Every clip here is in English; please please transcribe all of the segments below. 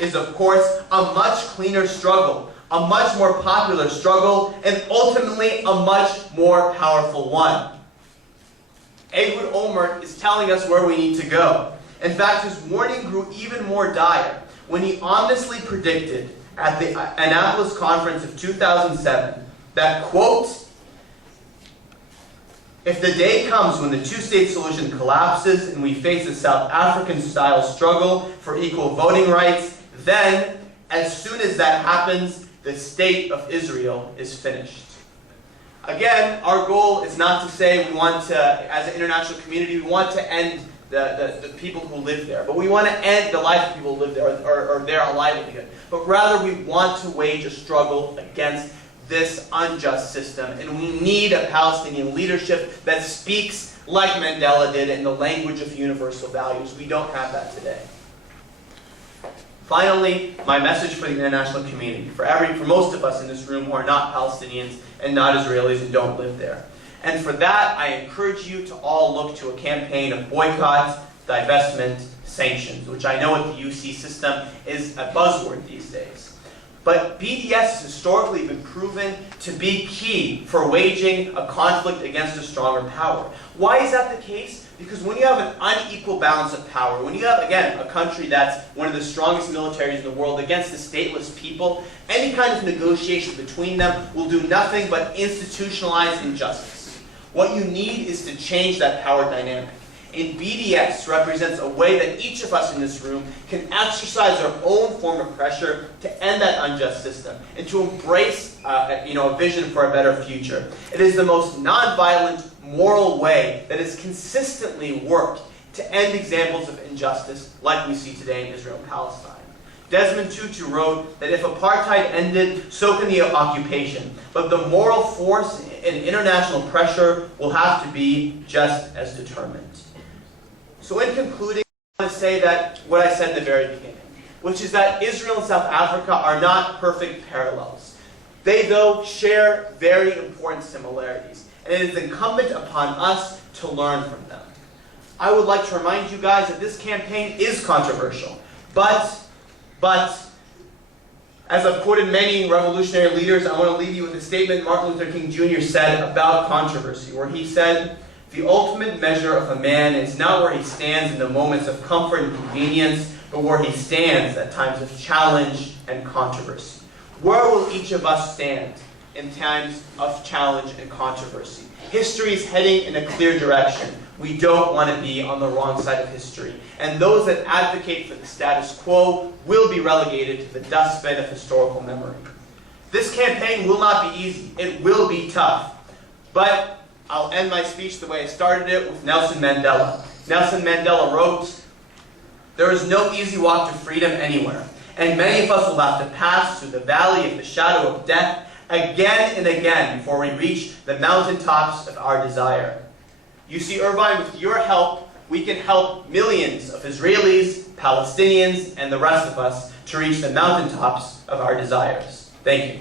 is, of course, a much cleaner struggle, a much more popular struggle, and ultimately a much more powerful one. Ehud Olmert is telling us where we need to go. In fact, his warning grew even more dire when he ominously predicted at the Annapolis Conference of 2007 that, quote, "If the day comes when the two-state solution collapses and we face a South African-style struggle for equal voting rights, then, as soon as that happens, the state of Israel is finished." Again, our goal is not to say we want to, as an international community, we want to end the people who live there. But we want to end the life of people who live there, or their livelihood. But rather, we want to wage a struggle against this unjust system. And we need a Palestinian leadership that speaks like Mandela did in the language of universal values. We don't have that today. Finally, my message for the international community, for most of us in this room who are not Palestinians and not Israelis and don't live there. And for that, I encourage you to all look to a campaign of boycott, divestment, sanctions, which I know at the UC system is a buzzword these days. But BDS has historically been proven to be key for waging a conflict against a stronger power. Why is that the case? Because when you have an unequal balance of power, when you have, again, a country that's one of the strongest militaries in the world against the stateless people, any kind of negotiation between them will do nothing but institutionalize injustice. What you need is to change that power dynamic. And BDS represents a way that each of us in this room can exercise our own form of pressure to end that unjust system and to embrace a vision for a better future. It is the most nonviolent, moral way that has consistently worked to end examples of injustice like we see today in Israel and Palestine. Desmond Tutu wrote that if apartheid ended, so can the occupation. But the moral force and international pressure will have to be just as determined. So in concluding, I want to say that what I said in the very beginning, which is that Israel and South Africa are not perfect parallels. They, though, share very important similarities, and it is incumbent upon us to learn from them. I would like to remind you guys that this campaign is controversial, but as I've quoted many revolutionary leaders, I want to leave you with a statement Martin Luther King Jr. said about controversy, where he said, "The ultimate measure of a man is not where he stands in the moments of comfort and convenience, but where he stands at times of challenge and controversy." Where will each of us stand in times of challenge and controversy? History is heading in a clear direction. We don't want to be on the wrong side of history. And those that advocate for the status quo will be relegated to the dustbin of historical memory. This campaign will not be easy. It will be tough. But I'll end my speech the way I started it with Nelson Mandela. Nelson Mandela wrote, "There is no easy walk to freedom anywhere, and many of us will have to pass through the valley of the shadow of death again and again before we reach the mountaintops of our desire." UC Irvine, with your help, we can help millions of Israelis, Palestinians, and the rest of us to reach the mountaintops of our desires. Thank you.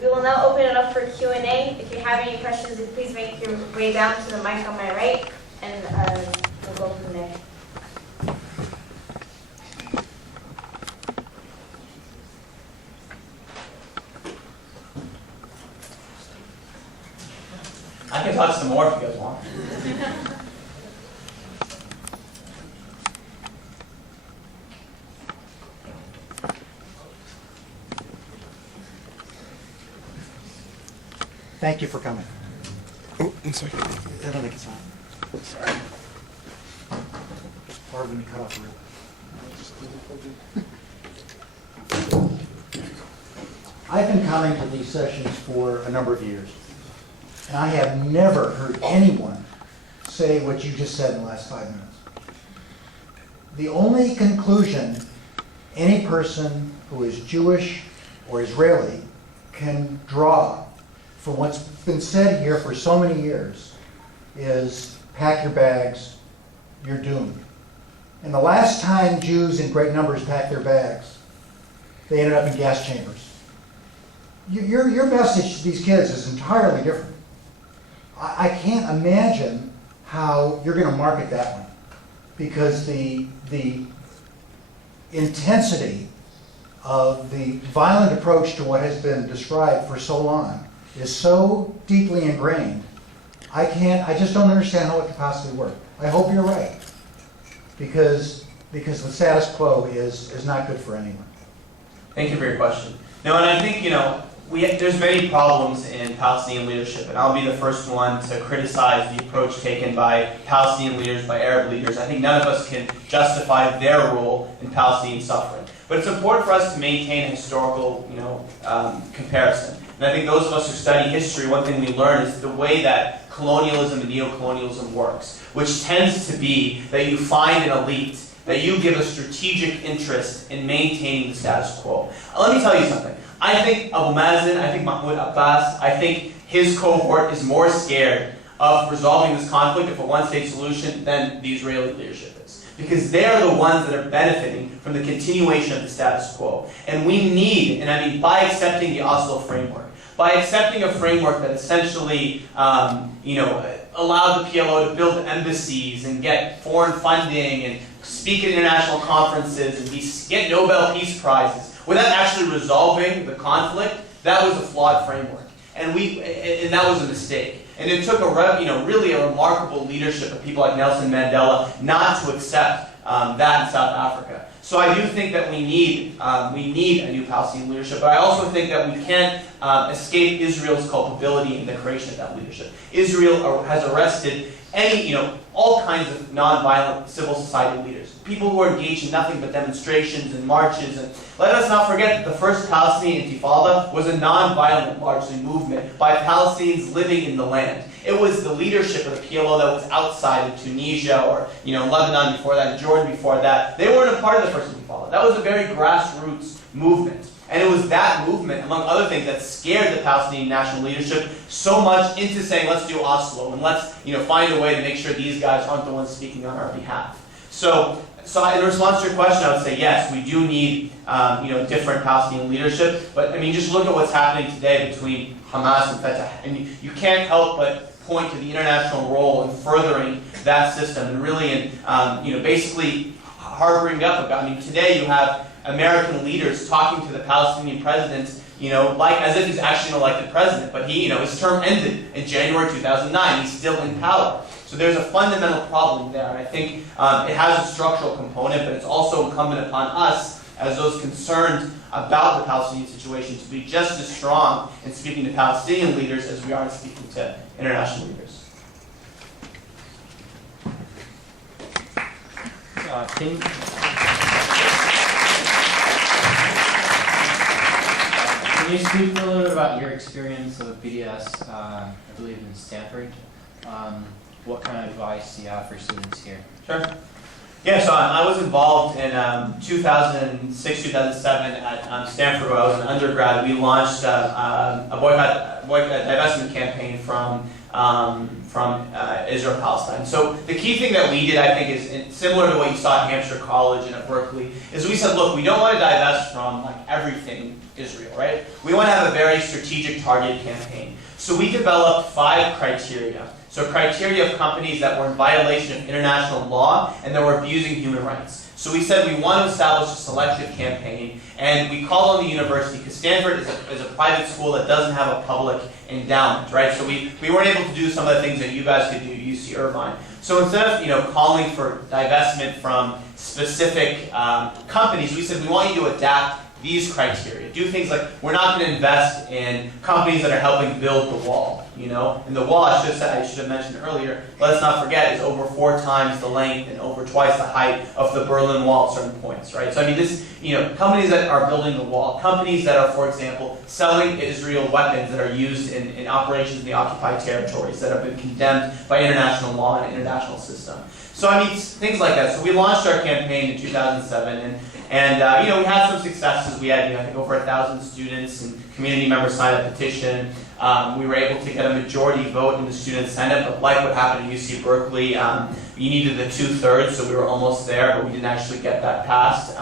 We will now open it up for Q&A. If you have any questions, please make your way down to the mic on my right, and we'll go from there. I can talk some more if you guys want. Thank you for coming. Oh, one second. I don't think it's on. Sorry. Or when you cut off real. I've been coming to these sessions for a number of years, and I have never heard anyone say what you just said in the last 5 minutes. The only conclusion any person who is Jewish or Israeli can draw from what's been said here for so many years is pack your bags, you're doomed. And the last time Jews in great numbers packed their bags, they ended up in gas chambers. Your message to these kids is entirely different. I can't imagine how you're going to market that one, because the intensity of the violent approach to what has been described for so long is so deeply ingrained. I just don't understand how it could possibly work. I hope you're right, because the status quo is not good for anyone. Thank you for your question. No, and I think, there's many problems in Palestinian leadership, and I'll be the first one to criticize the approach taken by Palestinian leaders, by Arab leaders. I think none of us can justify their role in Palestinian suffering. But it's important for us to maintain a historical, comparison. And I think those of us who study history, one thing we learn is the way that colonialism and neocolonialism works, which tends to be that you find an elite, that you give a strategic interest in maintaining the status quo. Let me tell you something. I think Abu Mazen, I think Mahmoud Abbas, I think his cohort is more scared of resolving this conflict of a one-state solution than the Israeli leadership is. Because they are the ones that are benefiting from the continuation of the status quo. And we need, by accepting the Oslo framework, by accepting a framework that essentially, allowed the PLO to build embassies and get foreign funding and speak at international conferences and get Nobel Peace Prizes, without actually resolving the conflict, that was a flawed framework. And that was a mistake. And it took really a remarkable leadership of people like Nelson Mandela not to accept that in South Africa. So I do think that we need a new Palestinian leadership, but I also think that we can't escape Israel's culpability in the creation of that leadership. Israel has arrested all kinds of nonviolent civil society leaders, people who are engaged in nothing but demonstrations and marches. And let us not forget that the first Palestinian Intifada was a nonviolent, largely movement by Palestinians living in the land. It was the leadership of the PLO that was outside of Tunisia or Lebanon before that, and Jordan before that. They weren't a part of the first Intifada. That was a very grassroots movement. And it was that movement, among other things, that scared the Palestinian national leadership so much into saying, let's do Oslo, and let's find a way to make sure these guys aren't the ones speaking on our behalf. So in response to your question, I would say yes, we do need different Palestinian leadership. But just look at what's happening today between Hamas and Fatah. You can't help but point to the international role in furthering that system and really basically harboring up about. Today you have American leaders talking to the Palestinian president, like as if he's actually an elected president, but his term ended in January 2009. He's still in power. So there's a fundamental problem there, and I think it has a structural component, but it's also incumbent upon us as those concerned about the Palestinian situation to be just as strong in speaking to Palestinian leaders as we are in speaking to international leaders. Can you speak a little bit about your experience of BDS, I believe in Stanford? What kind of advice do you have for students here? Sure. Yeah, so I was involved in 2006, 2007 at Stanford when I was an undergrad. We launched a boycott divestment campaign from Israel-Palestine. So the key thing that we did, I think, is similar to what you saw at Hampshire College and at Berkeley, is we said, look, we don't want to divest from everything Israel, right? We want to have a very strategic, targeted campaign. So we developed 5 criteria. So criteria of companies that were in violation of international law and that were abusing human rights. So we said we want to establish a selective campaign, and we called on the university, because Stanford is a private school that doesn't have a public endowment, right? So we weren't able to do some of the things that you guys could do at UC Irvine. So instead of calling for divestment from specific companies, we said we want you to adapt these criteria. Do things like, we're not going to invest in companies that are helping build the wall, And the wall, I should have mentioned earlier, let's not forget, is over 4 times the length and over twice the height of the Berlin Wall at certain points, right? So companies that are building the wall, companies that are, for example, selling Israel weapons that are used in operations in the occupied territories that have been condemned by international law and international system. So things like that. So we launched our campaign in 2007, and we had some successes. We had I think over 1,000 students and community members sign a petition. We were able to get a majority vote in the student senate, but like what happened at UC Berkeley, you needed the 2/3, so we were almost there, but we didn't actually get that passed.